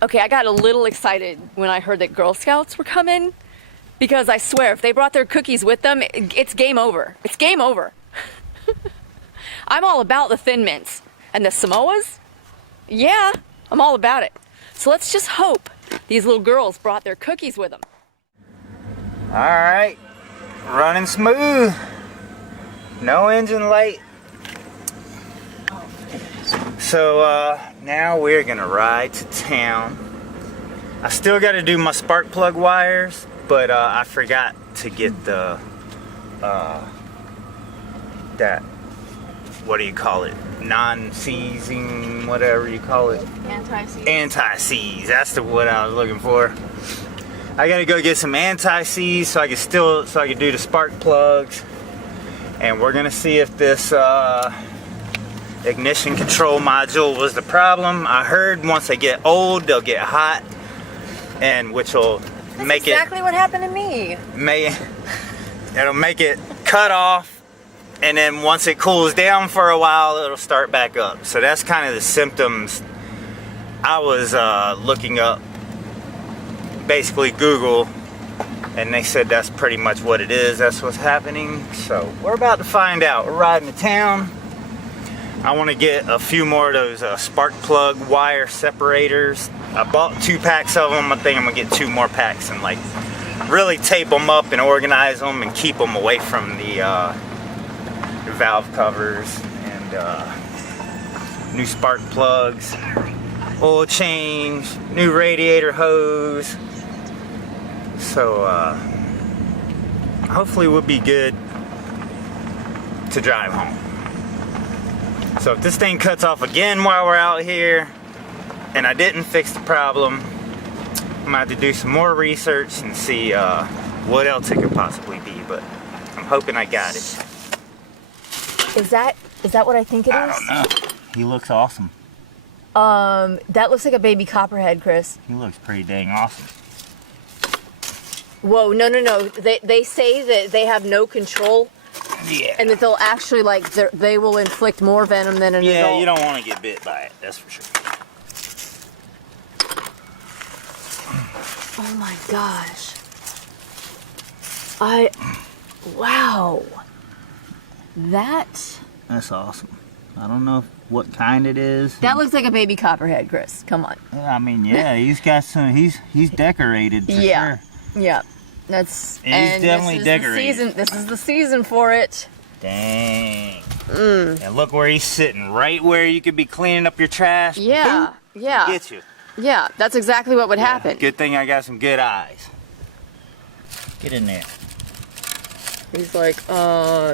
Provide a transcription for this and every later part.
Okay, I got a little excited when I heard that Girl Scouts were coming, because I swear, if they brought their cookies with them, it's game over. It's game over. I'm all about the Thin Mints. And the Samoas? Yeah, I'm all about it. So let's just hope these little girls brought their cookies with them. All right, running smooth. No engine light. So now we're gonna ride to town. I still gotta do my spark plug wires, but I forgot to get the, that, what do you call it? Non-seizing, whatever you call it. Anti-seize. Anti-seize, that's the what I was looking for. I gotta go get some anti-seize so I can do the spark plugs. And we're gonna see if this ignition control module was the problem. I heard once they get old, they'll get hot, and which will make it exactly what happened to me. It'll make it cut off, and then once it cools down for a while, it'll start back up. So that's kind of the symptoms. I was looking up, basically Google, and they said that's pretty much what it is. That's what's happening. So we're about to find out. We're riding to town. I want to get a few more of those spark plug wire separators. I bought 2 packs of them. I think I'm gonna get 2 more packs and like really tape them up and organize them and keep them away from the valve covers, and new spark plugs, oil change, new radiator hose. So hopefully we'll be good to drive home. So if this thing cuts off again while we're out here and I didn't fix the problem, I'm gonna have to do some more research and see what else it could possibly be, but I'm hoping I got it. Is that what I think it is? I don't know. He looks awesome. That looks like a baby copperhead, Chris. He looks pretty dang awesome. Whoa, no. They say that they have no control. Yeah. And that they'll actually, like, they will inflict more venom than an adult. Yeah, you don't want to get bit by it, that's for sure. Oh my gosh. Wow. That's awesome. I don't know what kind it is. That looks like a baby copperhead, Chris. Come on. I mean, yeah, he's got some, he's decorated for sure. Yeah. And he's definitely decorated. This is the season for it. Dang. And look where he's sitting, right where you could be cleaning up your trash. Yeah. Boop, Yeah. Get you. Yeah, that's exactly what would happen. Good thing I got some good eyes. Get in there. He's like,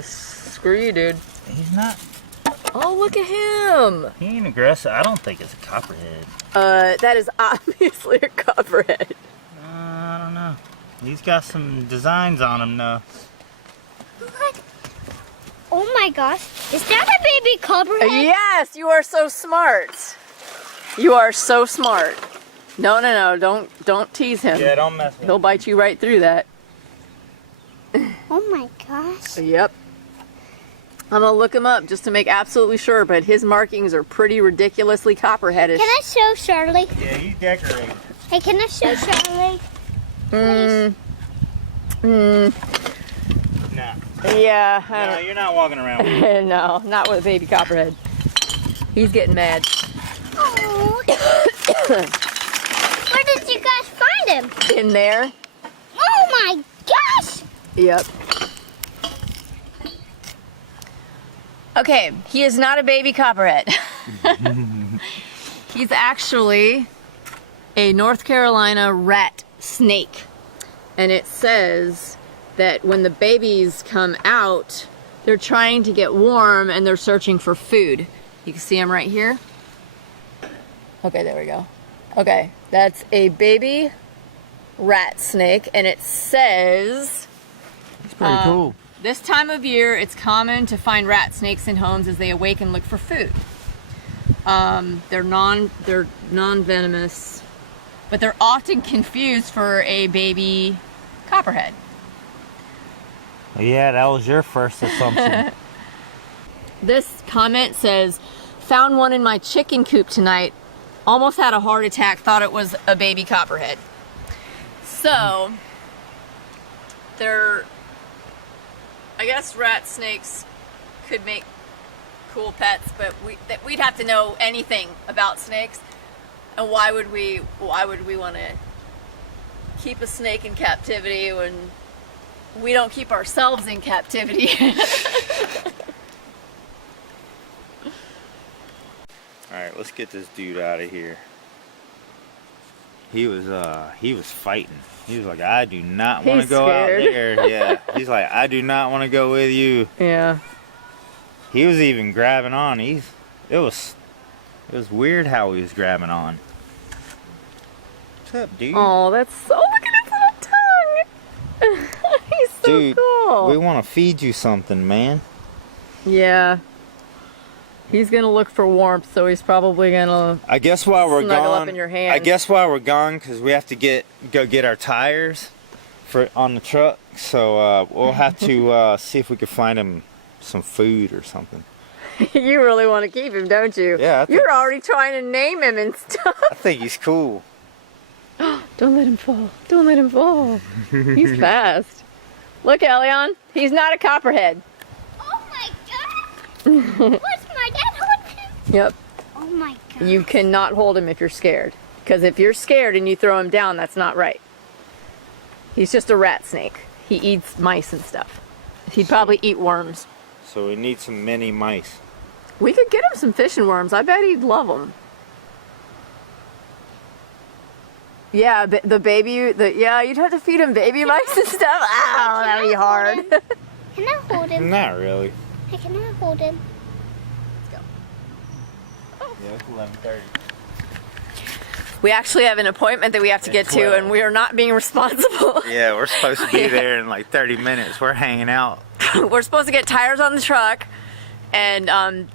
screw you, dude. He's not. Oh, look at him. He ain't aggressive. I don't think it's a copperhead. That is obviously a copperhead. I don't know. He's got some designs on him though. What? Oh my gosh. Is that a baby copperhead? Yes, you are so smart. You are so smart. No, don't tease him. Yeah, don't mess with him. He'll bite you right through that. Oh my gosh. Yep. I'm gonna look him up just to make absolutely sure, but his markings are pretty ridiculously copperheadish. Can I show Charlie? Yeah, he's decorated. Hey, can I show Charlie? No. Yeah. No, you're not walking around with him. No, not with baby copperhead. He's getting mad. Oh. Where did you guys find him? In there. Oh my gosh. Yep. Okay, he is not a baby copperhead. He's actually a North Carolina rat snake. And it says that when the babies come out, they're trying to get warm and they're searching for food. You can see him right here. Okay, there we go. Okay, that's a baby rat snake, and it says... It's pretty cool. This time of year, it's common to find rat snakes in homes as they awake and look for food. They're non-venomous, but they're often confused for a baby copperhead. Yeah, that was your first assumption. This comment says, found one in my chicken coop tonight. almost had a heart attack, thought it was a baby copperhead. So, I guess rat snakes could make cool pets, but we'd have to know anything about snakes. And why would we want to keep a snake in captivity when we don't keep ourselves in captivity? Alright, let's get this dude out of here. He was fighting. He was like, I do not want to go out there. Yeah. He's like, I do not want to go with you. Yeah. He was even grabbing on. It was weird how he was grabbing on. What's up, dude? Oh, that's so, look at his little tongue. He's so dude, cool. We want to feed you something, man. Yeah. He's gonna look for warmth, so he's probably gonna. I guess while we're snuggle gone, up in your hand. I guess while we're gone, because we have to go get our tires on the truck. So we'll have to see if we can find him some food or something. You really want to keep him, don't you? Yeah. You're already trying to name him and stuff. I think he's cool. Don't let him fall. Don't let him fall. He's fast. Look, Elion. He's not a copperhead. Oh my god! What's my dad holding him? Yep. Oh my god. You cannot hold him if you're scared. Because if you're scared and you throw him down, that's not right. He's just a rat snake. He eats mice and stuff. He'd probably eat worms. So we need some mini mice. We could get him some fishing worms. I bet he'd love them. Yeah, the baby, yeah, you'd have to feed him baby mice and stuff. Ow, that'd be hard. Can I hold him? Not really. Hey, can I hold him? Let's go. Yeah, it's 11:30. We actually have an appointment that we have to get to, and we are not being responsible. Yeah, we're supposed to be there in like 30 minutes. We're hanging out. We're supposed to get tires on the truck, and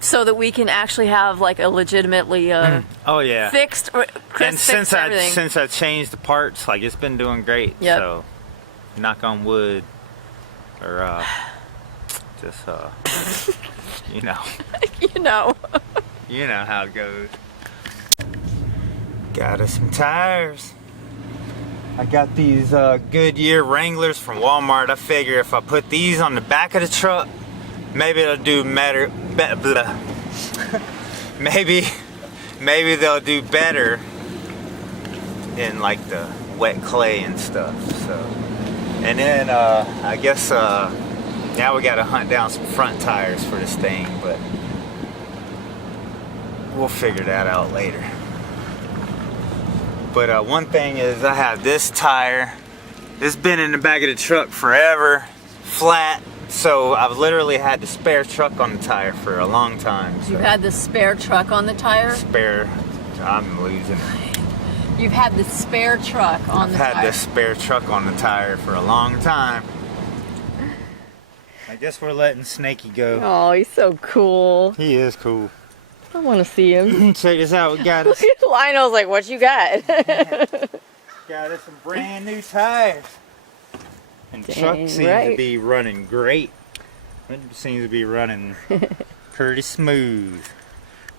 so that we can actually have like a legitimately oh yeah, fixed. And since everything. I changed the parts, like it's been doing great. Yep. So, knock on wood, or just you know, you know how it goes. Got us some tires. I got these Goodyear Wranglers from Walmart. I figure if I put these on the back of the truck, maybe it'll do better. maybe they'll do better in like the wet clay and stuff. So, and then I guess now we got to hunt down some front tires for this thing, but we'll figure that out later. But one thing is, I have this tire. It's been in the back of the truck forever, flat. So I've literally had the spare truck on the tire for a long time. So. You've had the spare truck on the tire? Spare. I'm losing it. You've had the spare truck on the tire. I've had the spare truck on the tire for a long time. I guess we're letting Snakey go. Oh, he's so cool. He is cool. I want to see him. Check this out. We got us. Lionel's like, what you got? Got us some brand new tires. And the truck seems to be running great. It seems to be running pretty smooth.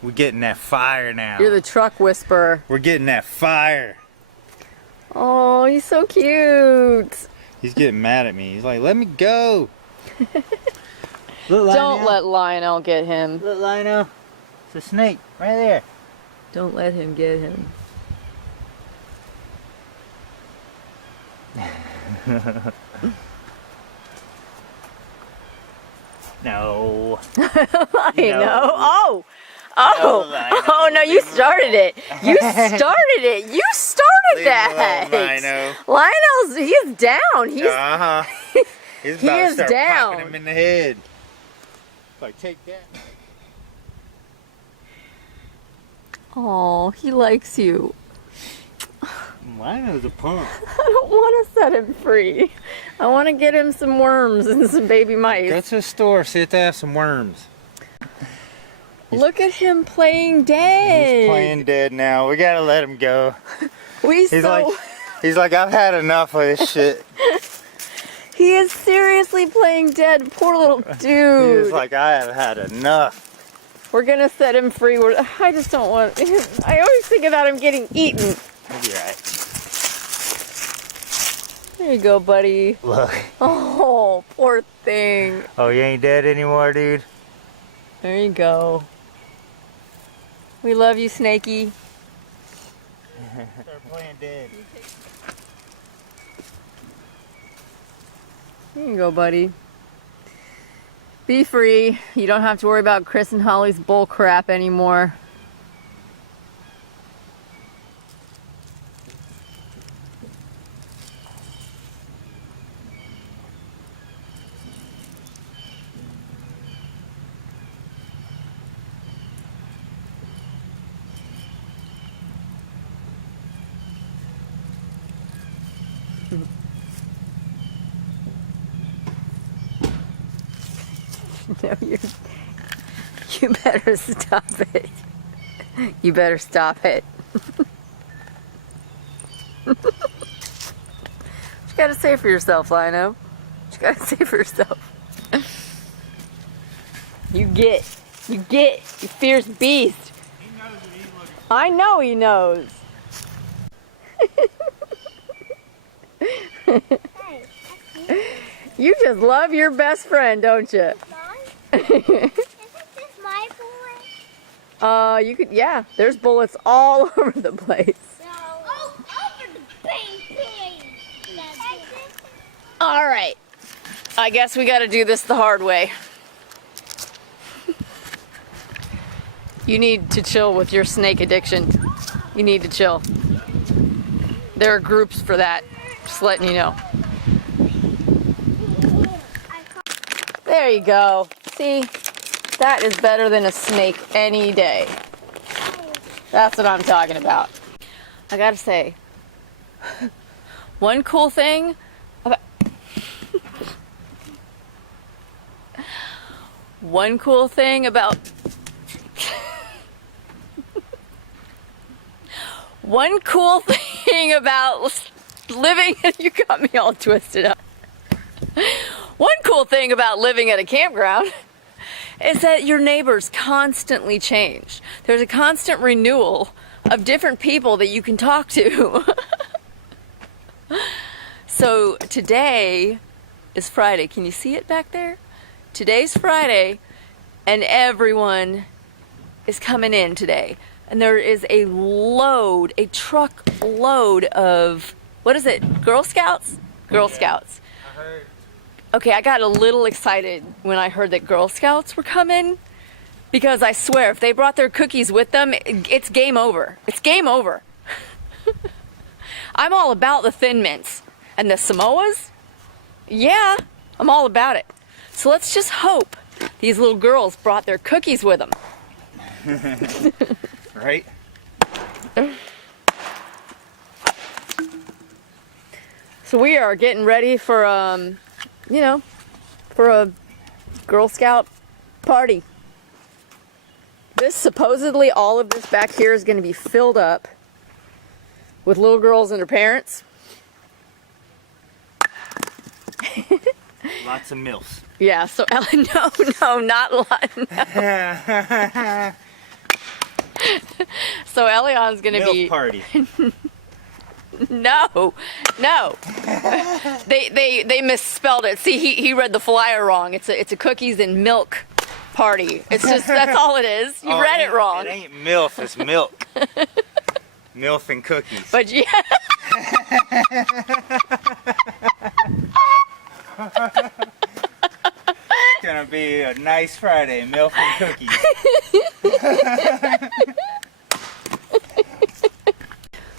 We're getting that fire now. You're the truck whisperer. We're getting that fire. Oh, he's so cute. He's getting mad at me. He's like, let me go. Don't let Lionel get him. Look, Lionel. It's a snake right there. Don't let him get him. No. I No. know. Oh no, you started it. You started it. You started that. Lionel's, he's down. He's He's he about is to start down. popping him in the head. Like, take that. Oh, he likes you. Lionel's a punk. I don't want to set him free. I want to get him some worms and some baby mice. Go to the store, see if they have some worms. Look at him playing dead. He's playing dead now. We gotta let him go. He's like, I've had enough of this shit. He is seriously playing dead. Poor little dude. He's like, I have had enough. We're gonna set him free. I just don't want. I always think about him getting eaten. He'll be right. There you go, buddy. Look. Oh, poor thing. Oh, you ain't dead anymore, dude? There you go. We love you, Snakey. Start playing dead. There you go, buddy. Be free. You don't have to worry about Chris and Hollie's bull crap anymore. No, you better stop it. You better stop it. What you gotta say for yourself, Lino? What you gotta say for yourself? You fierce beast. He knows what he's looking for. I know he knows. You just love your best friend, don't you? Isn't this my boy? You could, yeah, there's bullets all over the place. No. Oh, over the baby. All right. I guess we got to do this the hard way. You need to chill with your snake addiction. You need to chill. There are groups for that. Just letting you know. There you go. See? That is better than a snake any day. That's what I'm talking about. I gotta say, one cool thing about one cool thing about living, you got me all twisted up. One cool thing about living at a campground is that your neighbors constantly change. There's a constant renewal of different people that you can talk to. So today is Friday. Can you see it back there? Today's Friday, and everyone is coming in today. And there is a truckload of, what is it, Girl Scouts? Girl Scouts. I heard. Okay, I got a little excited when I heard that Girl Scouts were coming, because I swear, if they brought their cookies with them, it's game over. It's game over. I'm all about the Thin Mints. And the Samoas? Yeah, I'm all about it. So let's just hope these little girls brought their cookies with them. Right? So we are getting ready for, for a Girl Scout party. Supposedly all of this back here is going to be filled up with little girls and their parents. Lots of MiLFs. Yeah, so no, not a lot. No. So Elion's going to be... MiLF party. No. They misspelled it. See, he read the flyer wrong. It's a cookies and milk party. It's just, that's all it is. You read it wrong. It ain't MiLF, it's milk. MiLF and cookies. But yeah. It's gonna be a nice Friday, MiLF and cookies.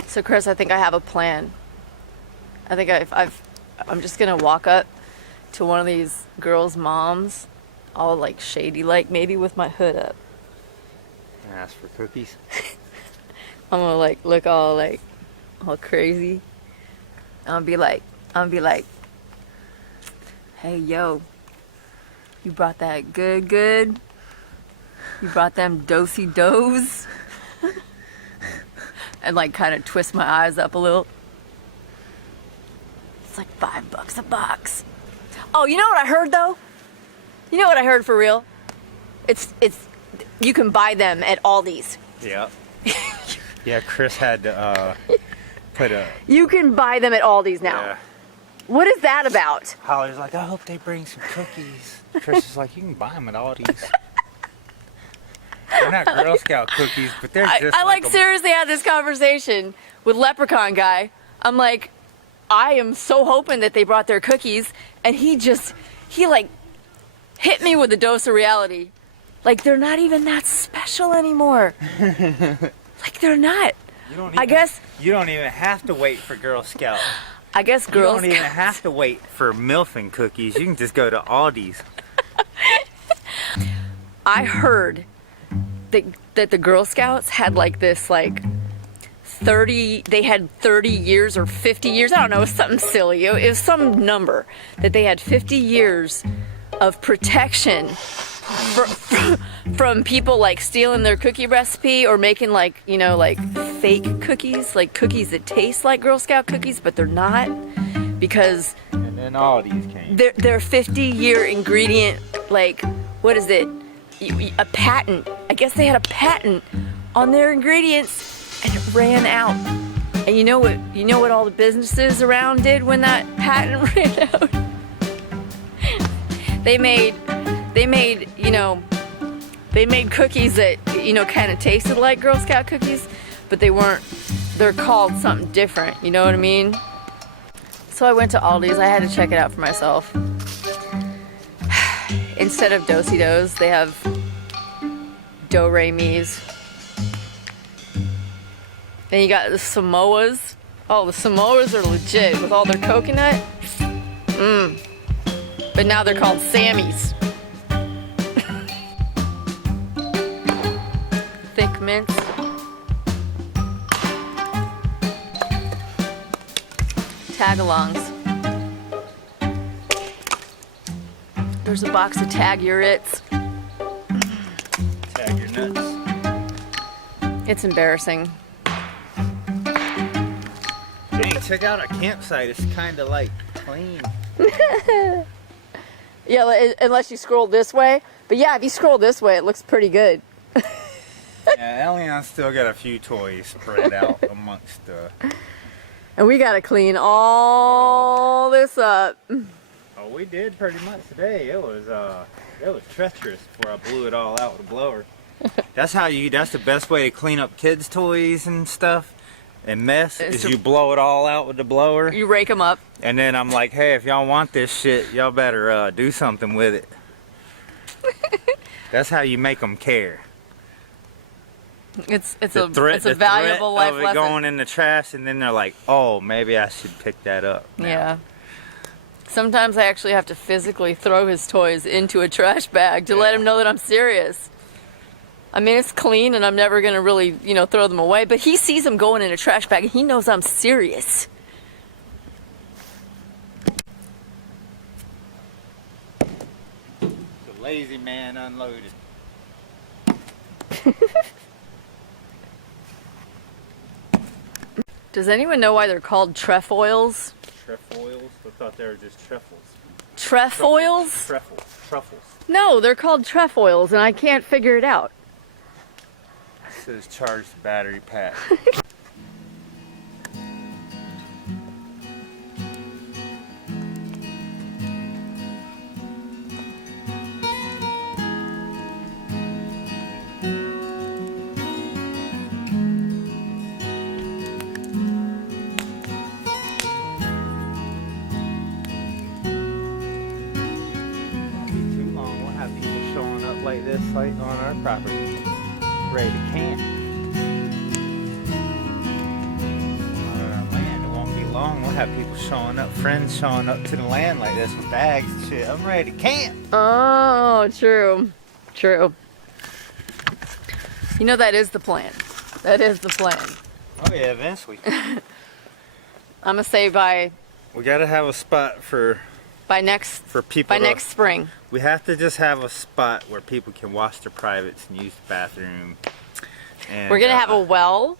So Chris, I think I have a plan. I think I'm just gonna walk up to one of these girls' moms, all like shady, like maybe with my hood up. Ask for cookies. I'm gonna like look all crazy. I'm gonna be like, hey yo, you brought that good? You brought them dosey does? And like kind of twist my eyes up a little. It's like $5 a box. Oh, you know what I heard though? You know what I heard for real? It's You can buy them at Aldi's. Yep. Yeah, Chris had to put a... You can buy them at Aldi's now. Yeah. What is that about? Hollie's like, I hope they bring some cookies. Chris is like, you can buy them at Aldi's. They're not Girl Scout cookies, but they're just I like them. seriously had this conversation with Leprechaun Guy. I'm like, I am so hoping that they brought their cookies, and he like hit me with a dose of reality. Like, they're not even that special anymore. Like, they're not. I guess you don't even have to wait for Girl Scout. I guess girls. You don't even have to wait for MiLF and cookies. You can just go to Aldi's. I heard that the Girl Scouts had like this like 30. They had 30 years or 50 years. I don't know. It was something silly. It was some number that they had 50 years of protection from people like stealing their cookie recipe or making like, you know, like fake cookies, like cookies that taste like Girl Scout cookies, but they're not, because And then Aldi's came. their 50-year ingredient, like, what is it? A patent. I guess they had a patent on their ingredients and it ran out. And you know what all the businesses around did when that patent ran out? They made cookies that, you know, kind of tasted like Girl Scout cookies, but they're called something different, you know what I mean? So I went to Aldi's. I had to check it out for myself. Instead of Do-si-dos, they have Do-re-mis. And you got the Samoas. Oh, the Samoas are legit with all their coconut. But now they're called Sammys. Thick mints. Tagalongs. There's a box of Tag Your Its. Tag your nuts. It's embarrassing. Dang, check out our campsite. It's kind of like clean. Yeah, unless you scroll this way. But yeah, if you scroll this way, it looks pretty good. Yeah, Elian's still got a few toys spread out amongst the... And we gotta clean all this up. Oh, we did pretty much today. It was treacherous before I blew it all out with a blower. That's the best way to clean up kids' toys and stuff and mess, is you blow it all out with the blower. You rake them up. And then I'm like, hey, if y'all want this shit, y'all better do something with it. That's how you make them care. It's a valuable life of it lesson. Going in the trash, and then they're like, oh, maybe I should pick that up now. Yeah. Sometimes I actually have to physically throw his toys into a trash bag to let him know that I'm serious. I mean, it's clean and I'm never going to really, throw them away, but he sees them going in a trash bag and he knows I'm serious. The lazy man unloaded. Does anyone know why they're called trefoils? Trefoils? I thought they were just truffles. Trefoils? Truffles. No, they're called trefoils and I can't figure it out. It says charge the battery pack. Like this, like on our property, ready to camp. On our land, it won't be long. We'll have people showing up, friends showing up to the land like this with bags and shit. I'm ready to camp. Oh, true. That is the plan. That is the plan. Oh yeah, eventually. I'm gonna say by We gotta have a spot for next spring. We have to just have a spot where people can wash their privates and use the bathroom. And, We're gonna have a well.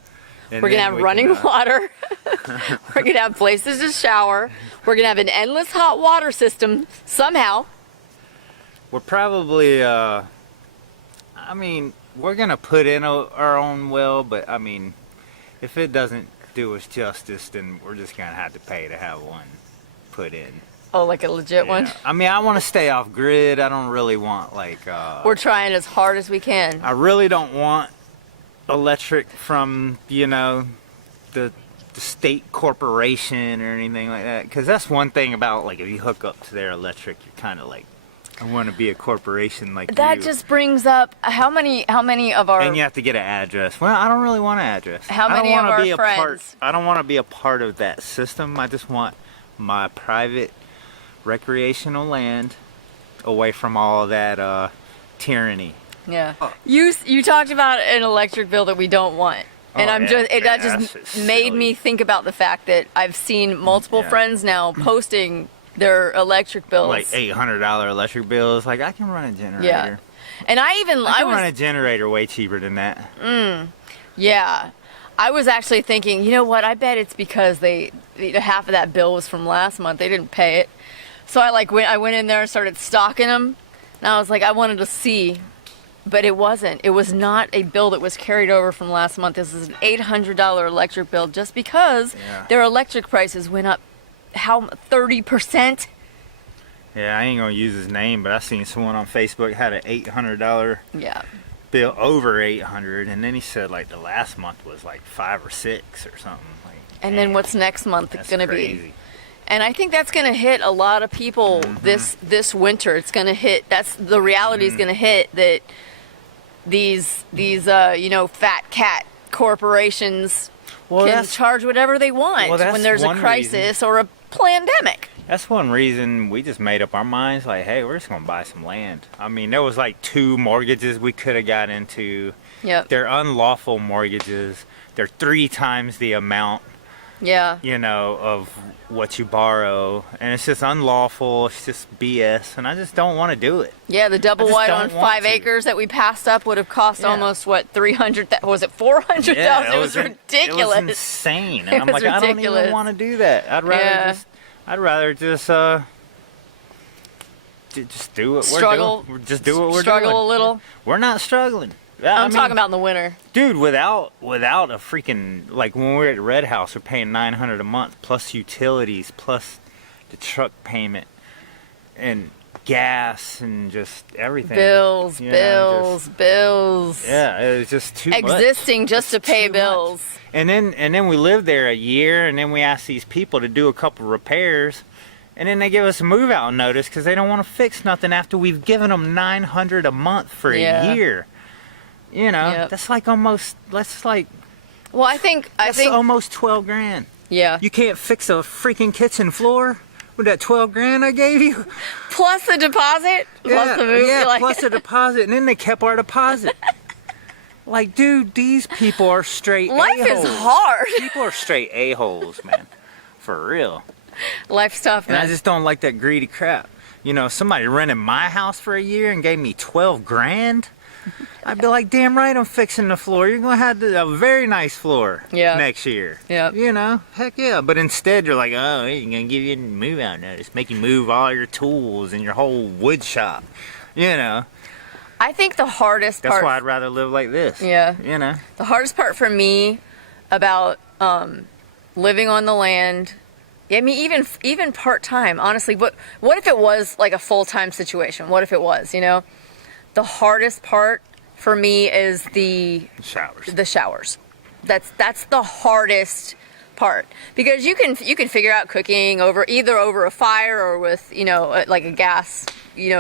We're gonna have running water. We're gonna have places to shower. We're gonna have an endless hot water system somehow. We're probably, I I mean, we're gonna put in our own well, but I mean, if it doesn't do us justice, then we're just gonna have to pay to have one put in. Oh, like a legit one? I mean, I want to stay off grid. I don't really want like. We're trying as hard as we can. I really don't want electric from the state corporation or anything like that, because that's one thing about like if you hook up to their electric, you're kind of like, I want to be a corporation like that you. just brings up how many of our, And you have to get an address. Well, I don't really want an address. How many of our friends? I don't want to be a part of that system. I just want my private recreational land away from all of that tyranny. Yeah. You talked about an electric bill that we don't want. And that just made me think about the fact that I've seen multiple friends now posting their electric bills. Like $800 electric bills. Like, I can run a generator. Yeah. And I can run a generator way cheaper than that. Yeah. I was actually thinking, you know what, I bet it's because half of that bill was from last month. They didn't pay it. So I went in there and started stocking them. And I was like, I wanted to see. But it wasn't. It was not a bill that was carried over from last month. This is an $800 electric bill just because their electric prices went up, 30%? Yeah, I ain't going to use his name, but I seen someone on Facebook had an $800 bill, over $800, and then he said like the last month was like 5 or 6 or something. Like, and then what's next month going to be? And I think that's going to hit a lot of people this winter. It's going to hit. That's the reality is going to hit that these fat cat corporations can charge whatever they want when there's a crisis or a pandemic. That's one reason we just made up our minds, like, hey, we're just going to buy some land. I mean, there was like 2 mortgages we could have got into. Yep. They're unlawful mortgages. They're 3 times the amount, of what you borrow. And it's just unlawful. It's just BS. And I just don't want to do it. Yeah, the double wide on 5 acres that we passed up would have cost almost, what, 300, was it 400,000? Yeah, it was ridiculous. It was insane. And I'm like, I don't even want to do that. I'd rather just do what we're doing. Just do what we're doing. Struggle a little. We're not struggling. I'm talking about in the winter. Dude, without a freaking, like when we were at Red House, we're paying $900 a month plus utilities, plus the truck payment and gas and just everything. Bills. Yeah, it was just too much. Existing just to pay bills. And then we lived there a year, and then we asked these people to do a couple repairs, and then they give us a move out notice because they don't want to fix nothing after we've given them $900 a month for a year. That's like almost. Well, I think almost $12,000. Yeah. You can't fix a freaking kitchen floor with that $12,000 I gave you. Plus the deposit. Plus the move. Yeah, plus the deposit, and then they kept our deposit. Like, dude, these people are straight Life a-holes. is hard. People are straight a-holes, man. For real. Life's tough, man. And I just don't like that greedy crap. Somebody rented my house for a year and gave me $12,000. I'd be like, damn right I'm fixing the floor. You're going to have a very nice floor next year. Yeah. Heck yeah. But instead, you're like, oh, you're going to give you a move out notice. Make you move all your tools and your whole wood shop. I think the hardest part... That's why I'd rather live like this. Yeah. The hardest part for me about living on the land... I mean, even part-time, honestly. What if it was like a full-time situation? What if it was, The hardest part for me is the showers. The showers. That's the hardest part, because you can figure out cooking either over a fire or with like a gas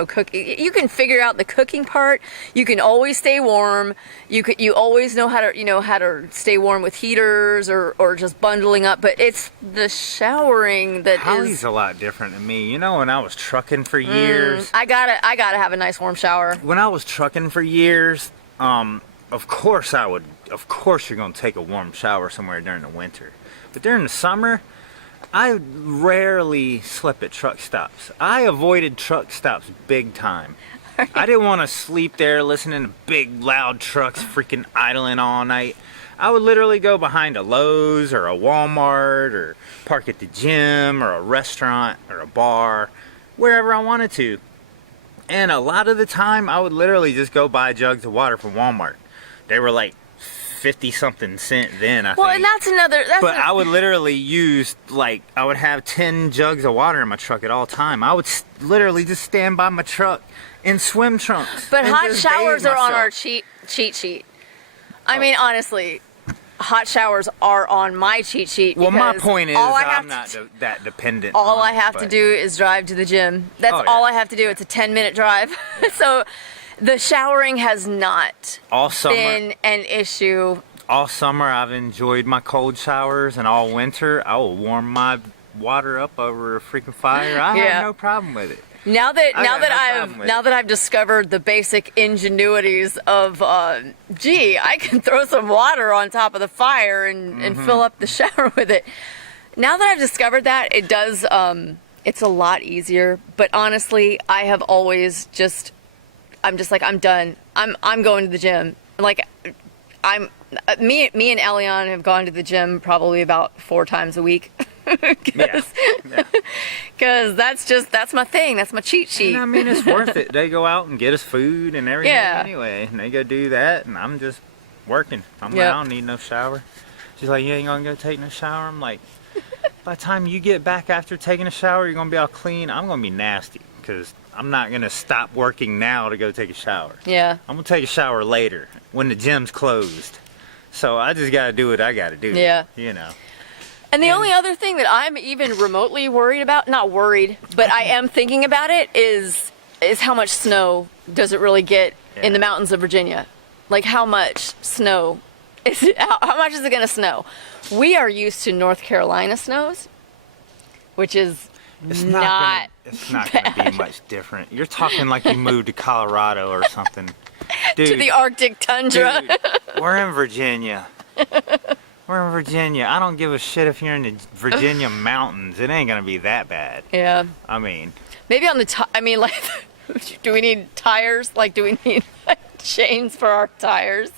cook. You can figure out the cooking part. You can always stay warm. You always know how to stay warm with heaters or just bundling up. But it's the showering that Hollie's a lot different than me. When I was trucking for years, I gotta have a nice warm shower. When I was trucking for years, of course you're gonna take a warm shower somewhere during the winter. But during the summer, I rarely slept at truck stops. I avoided truck stops big time. I didn't want to sleep there listening to big, loud trucks freaking idling all night. I would literally go behind a Lowe's or a Walmart or park at the gym or a restaurant or a bar, wherever I wanted to. And a lot of the time, I would literally just go buy jugs of water from Walmart. They were like 50-something cent then, I think. Well, and that's another... I would literally use, like, I would have 10 jugs of water in my truck at all time. I would literally just stand by my truck in swim trunks. But and hot just showers bathe are on our myself. cheat sheet. I mean, honestly, hot showers are on my cheat sheet. Well, my because point is, all I have I'm not that dependent. All on I have it, to but- do is drive to the gym. That's Oh, yeah. all I have to do. It's a 10-minute drive. So the showering has not all summer. been an issue. All summer, I've enjoyed my cold showers, and all winter, I will warm my water up over a freaking fire. I Yeah. have no problem with it. Now I got no problem with it. I've discovered the basic ingenuities of, gee, I can throw some water on top of the fire and fill up the shower with it. Now that I've discovered that, it does, it's a lot easier. But honestly, I have always I'm just like, I'm done. I'm going to the gym. Like, me and Elion have gone to the gym probably about 4 times a week. Yeah. Because that's my thing. That's my cheat sheet. And I mean, it's worth it. They go out and get us food and everything Yeah. anyway. And they go do that, and I'm just working. I'm like, Yep. I don't need no shower. She's like, you ain't gonna go take no shower? I'm like, by the time you get back after taking a shower, you're gonna be all clean. I'm gonna be nasty, because I'm not gonna stop working now to go take a shower. Yeah. I'm gonna take a shower later when the gym's closed. So I just gotta do what I gotta do. Yeah. You know. And the only other thing that I'm even remotely worried about, not worried, but I am thinking about it, is how much snow does it really get in the mountains of Virginia? Like, how much snow how much is it going to snow? We are used to North Carolina snows, which is It's not gonna be much different. You're talking like you moved to Colorado or something. Dude, to the Arctic tundra. dude, we're in Virginia. We're in Virginia. I don't give a shit if you're in the Virginia mountains. It ain't gonna be that bad. Yeah. I mean, Maybe on the I mean, like, do we need tires? Like, do we need like, chains for our tires?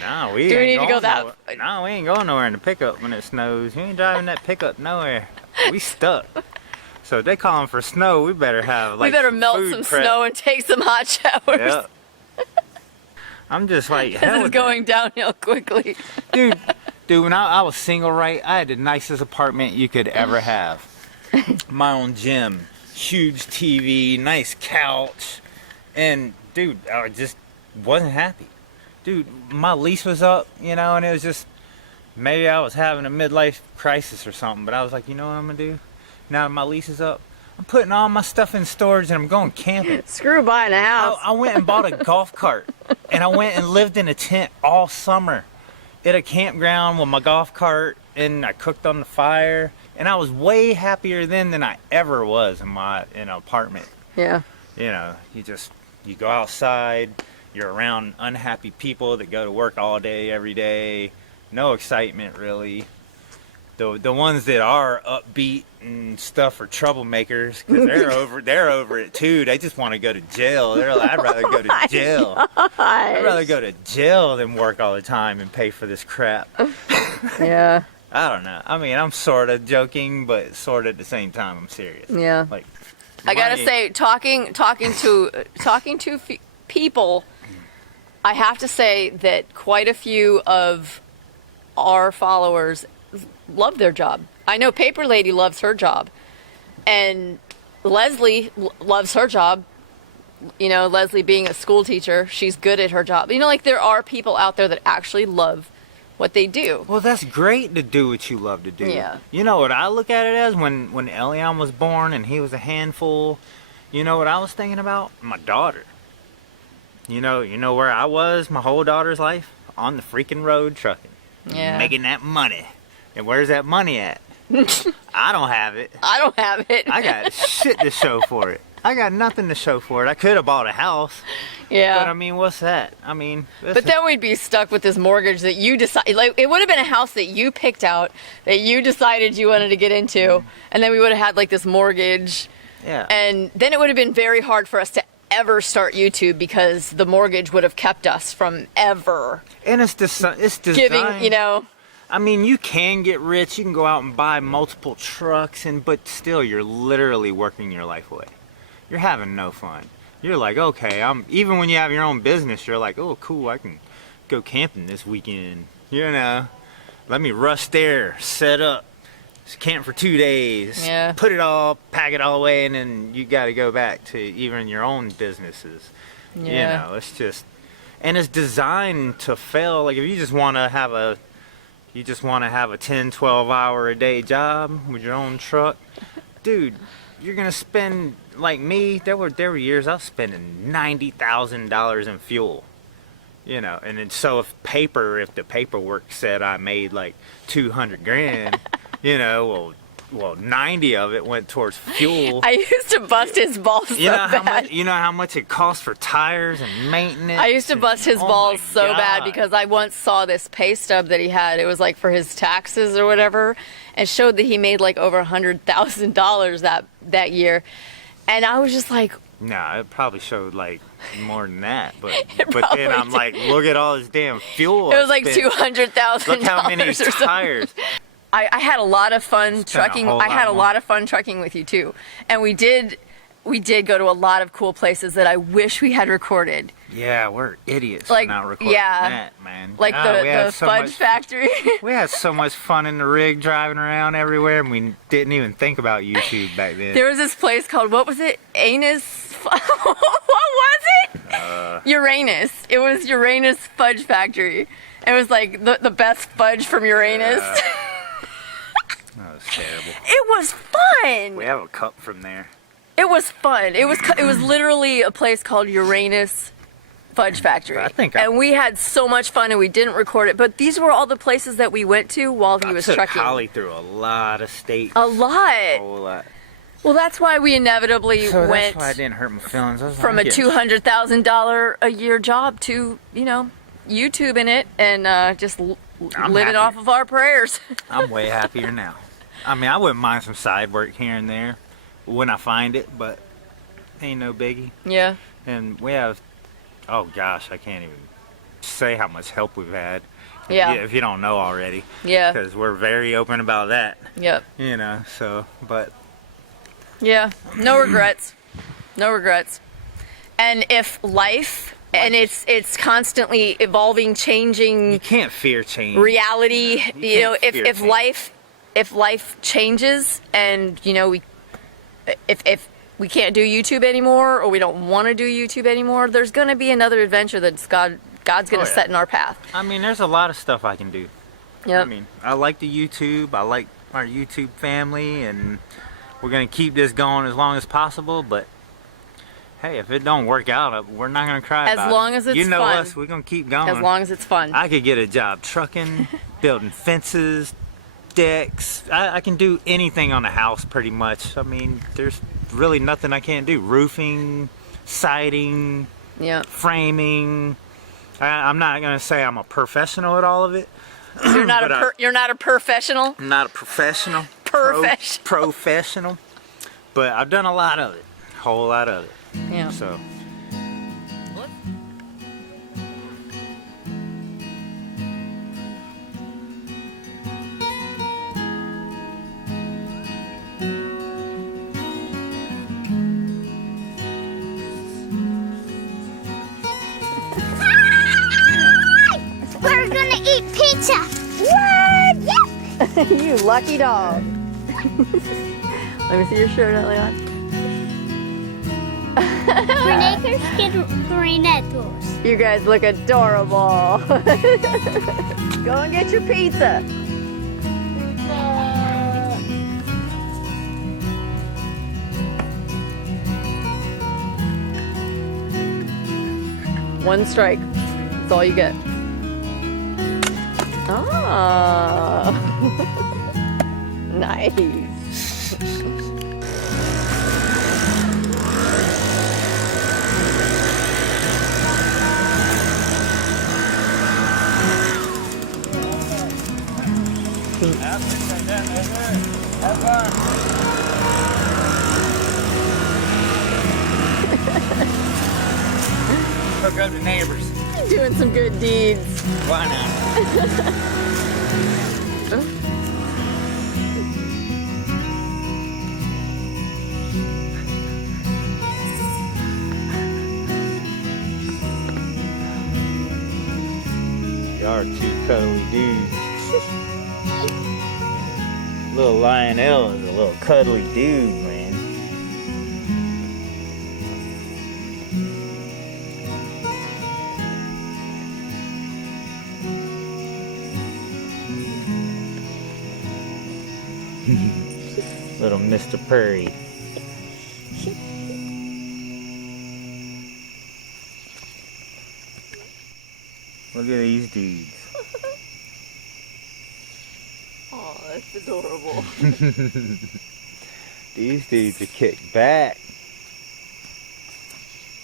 no, we Do we ain't need to going go that- nowhere. No, we ain't going nowhere in the pickup when it snows. You ain't driving that pickup nowhere. We stuck. So if they calling for snow, we better have like we better some melt food some prep. snow and take some hot showers. Yep. I'm just like, This hell is with that. going downhill quickly. Dude, when I was single, right, I had the nicest apartment you could ever have. My own gym, huge TV, nice couch, and dude, I just wasn't happy. Dude, my lease was up, you know, and it was just, maybe I was having a midlife crisis or something, but I was like, you know what I'm gonna do? Now that my lease is up, I'm putting all my stuff in storage and I'm going camping. Screw buying a house. I went and bought a golf cart, and I went and lived in a tent all summer at a campground with my golf cart, and I cooked on the fire, and I was way happier then than I ever was in an apartment. Yeah. You know, you go outside, you're around unhappy people that go to work all day, every day, no excitement really. The ones that are upbeat and stuff are troublemakers, because they're over it too. They just want to go to jail. They're like, I'd rather go to jail. I'd rather go to jail than work all the time and pay for this crap. Yeah. I don't know. I mean, I'm sort of joking, but sort of at the same time, I'm serious. Yeah. Like, I gotta money- say, talking to people, I have to say that quite a few of our followers love their job. I know Paper Lady loves her job, and Leslie loves her job. You know, Leslie being a school teacher, she's good at her job. You know, like, there are people out there that actually love what they do. Well, that's great to do what you love to do. Yeah. You know what I look at it as when Elion was born and he was a handful. You know what I was thinking about? My daughter. You know where I was my whole daughter's life? On the freaking road trucking. Yeah. Making that money. And where's that money at? I don't have it. I don't have it. I got shit to show for it. I got nothing to show for it. I could have bought a house. Yeah. But I mean, what's that? I mean, But then we'd be stuck with this mortgage that you decide. Like, it would have been a house that you picked out, that you decided you wanted to get into, and then we would have had like this mortgage, yeah. and then it would have been very hard for us to ever start YouTube, because the mortgage would have kept us from ever And it's designed. giving. You know. I mean, you can get rich. You can go out and buy multiple trucks, but still, you're literally working your life away. you're having no fun. You're like, okay, even when you have your own business, you're like, oh, cool, I can go camping this weekend. You know, let me rush there, set up, just camp for 2 days, Yeah. put it all, pack it all away, and then you got to go back to even your own businesses. Yeah. You know, it's just, and it's designed to fail. Like if you just want to have a 10, 12 hour a day job with your own truck, dude, you're gonna spend, like me, there were years I was spending $90,000 in fuel. You know, and then so if the paperwork said I made like 200 grand, you know, well 90 of it went towards fuel. I used to bust his balls so bad. You know how much it costs for tires and maintenance? I used to bust his balls so bad God. because I once saw this pay stub that he had. It was like for his taxes or whatever, and showed that he made like over $100,000 that year. And I was just like, Nah, it probably showed like more than that, but then probably I'm like, look at all this damn fuel. it was like spent. $200,000. Look how many or something. tires. I had a lot of fun Spent a trucking. whole I had a lot more. lot of fun trucking with you too, and we did go to a lot of cool places that I wish we had recorded. Yeah, we're idiots Like, for not recording yeah. that, man. Like God, we had the so Fudge much- Factory. We had so much fun in the rig driving around everywhere, and we didn't even think about YouTube back then. There was this place called, what was it? What was it? Uranus. It was Uranus Fudge Factory. It was like the best fudge from Uranus. That was terrible. It was fun. We have a cup from there. It was fun. It was literally a place called Uranus Fudge Factory. I think and we had so much fun, and we didn't record it. But these were all the places that we went to while he was took trucking. Hollie through a lot of states. A lot. A whole lot. Well, that's why we inevitably So went that's why I didn't hurt my feelings. I was from a like, yeah. $200,000 a year job to, you know, YouTubing it and just I'm living happy. off of our prayers. I'm way happier now. I mean, I wouldn't mind some side work here and there when I find it, but ain't no biggie. Yeah. And we have, oh gosh, I can't even say how much help we've had. Yeah. If you don't know already. Yeah. Because we're very open about that. Yep. You know, so, but. Yeah. No regrets. No regrets. And if life, and it's constantly evolving, changing You can't fear change. reality, you know, can't fear change. if life changes and, you know, if we can't do YouTube anymore, or we don't want to do YouTube anymore, there's going to be another adventure that God's going to Oh, yeah. set in our path. I mean, there's a lot of stuff I can do. Yep. I mean, I like the YouTube. I like our YouTube family, and we're going to keep this going as long as possible, but hey, if it don't work out, we're not going to cry As about it. long as it's You know fun. us, we're going to keep going. As long as it's fun. I could get a job trucking, building fences, decks. I can do anything on a house pretty much. I mean, there's really nothing I can't do. Roofing, siding, Yeah. framing. I'm not going to say I'm a professional at all of it. You're not But you're not a professional. I'm not a professional. Professional. Professional. But I've done a lot of it. A whole lot of it. Yeah. So. We're gonna eat pizza. What? Yep. You lucky dog. Let me see your shirt, Leon. Renekers get Renetos. You guys look adorable. Go and get your pizza. One strike. That's all you get. Oh. Nice. Hook up the neighbors. Doing some good deeds. Why not? two cuddly dudes. Little Lionel is a little cuddly dude, man. Little Mr. Prairie. Look at these dudes. Oh, that's adorable. These dudes are kicked back.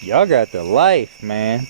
Y'all got the life, man.